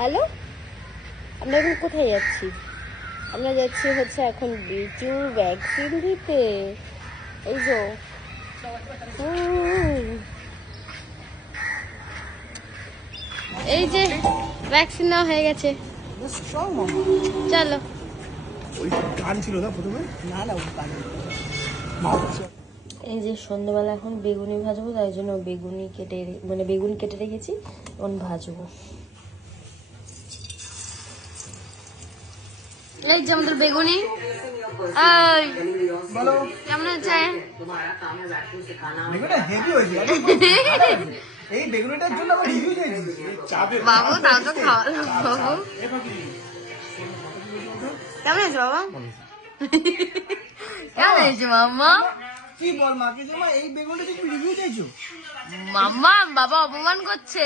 Hello, আমরা এখন কোথায় যাচ্ছি? আমরা যাচ্ছি হচ্ছে এখন বিচুর ভ্যাকসিন দিতে। এই যে এই যে ভ্যাকসিন নেওয়া হয়ে গেছে, চলো। এই যে সন্ধ্যাবেলা এখন বেগুনি ভাজবো, তাই জন্য বেগুনি কেটে মানে বেগুন কেটে রেখেছি, এখন ভাজবো। এই যে আমাদের বেগুনি। কেমন হচ্ছে? বাবু তাও তো খাওয়া। বাবু কেমন হয়েছে বাবা? কেমন হয়েছে মাম্মা? কি বল মাকে যে মা এই বেগুনটা তুমি রিভিউ চাইছো? মাম্মা বাবা অপমান করছে।